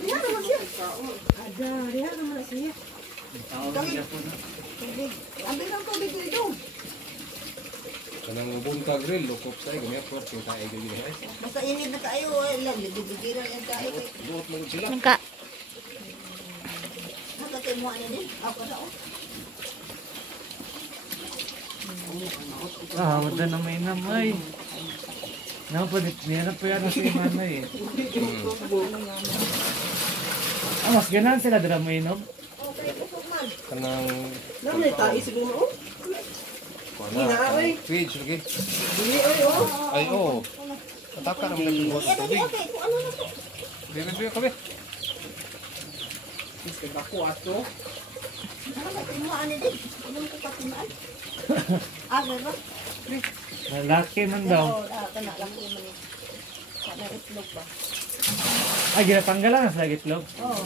Diha naman siya. Ada, diha naman siya. Tubig. Abi lang tubig dito. Kanang bunta grill, lokop sa iyo, gamit po yung tayo gawin guys. Basta init na tayo, lang ligigiran yan tayo. Buot mo sila. Nangka. Nakatay mo ano din. Ako na oh. Ah, wala na may namay. Napalit niya na po yan si Manay eh. Ah, mas ganan sila dala mo inom? Okay, usok man. Kanang Lamay tayo siguro oh. fridge lagi. Dili oy oh. Ay oh. Tataka naman na buot Ito di tubig. okay, kung ano na to. Bebe kabe. Nakatay mo ano din. Anong katimaan? Ah, ba? Lalaki man daw. Oo, kana lang man ni. Kana itlog ba? Ah, ginatanggal lang sa itlog. Oo.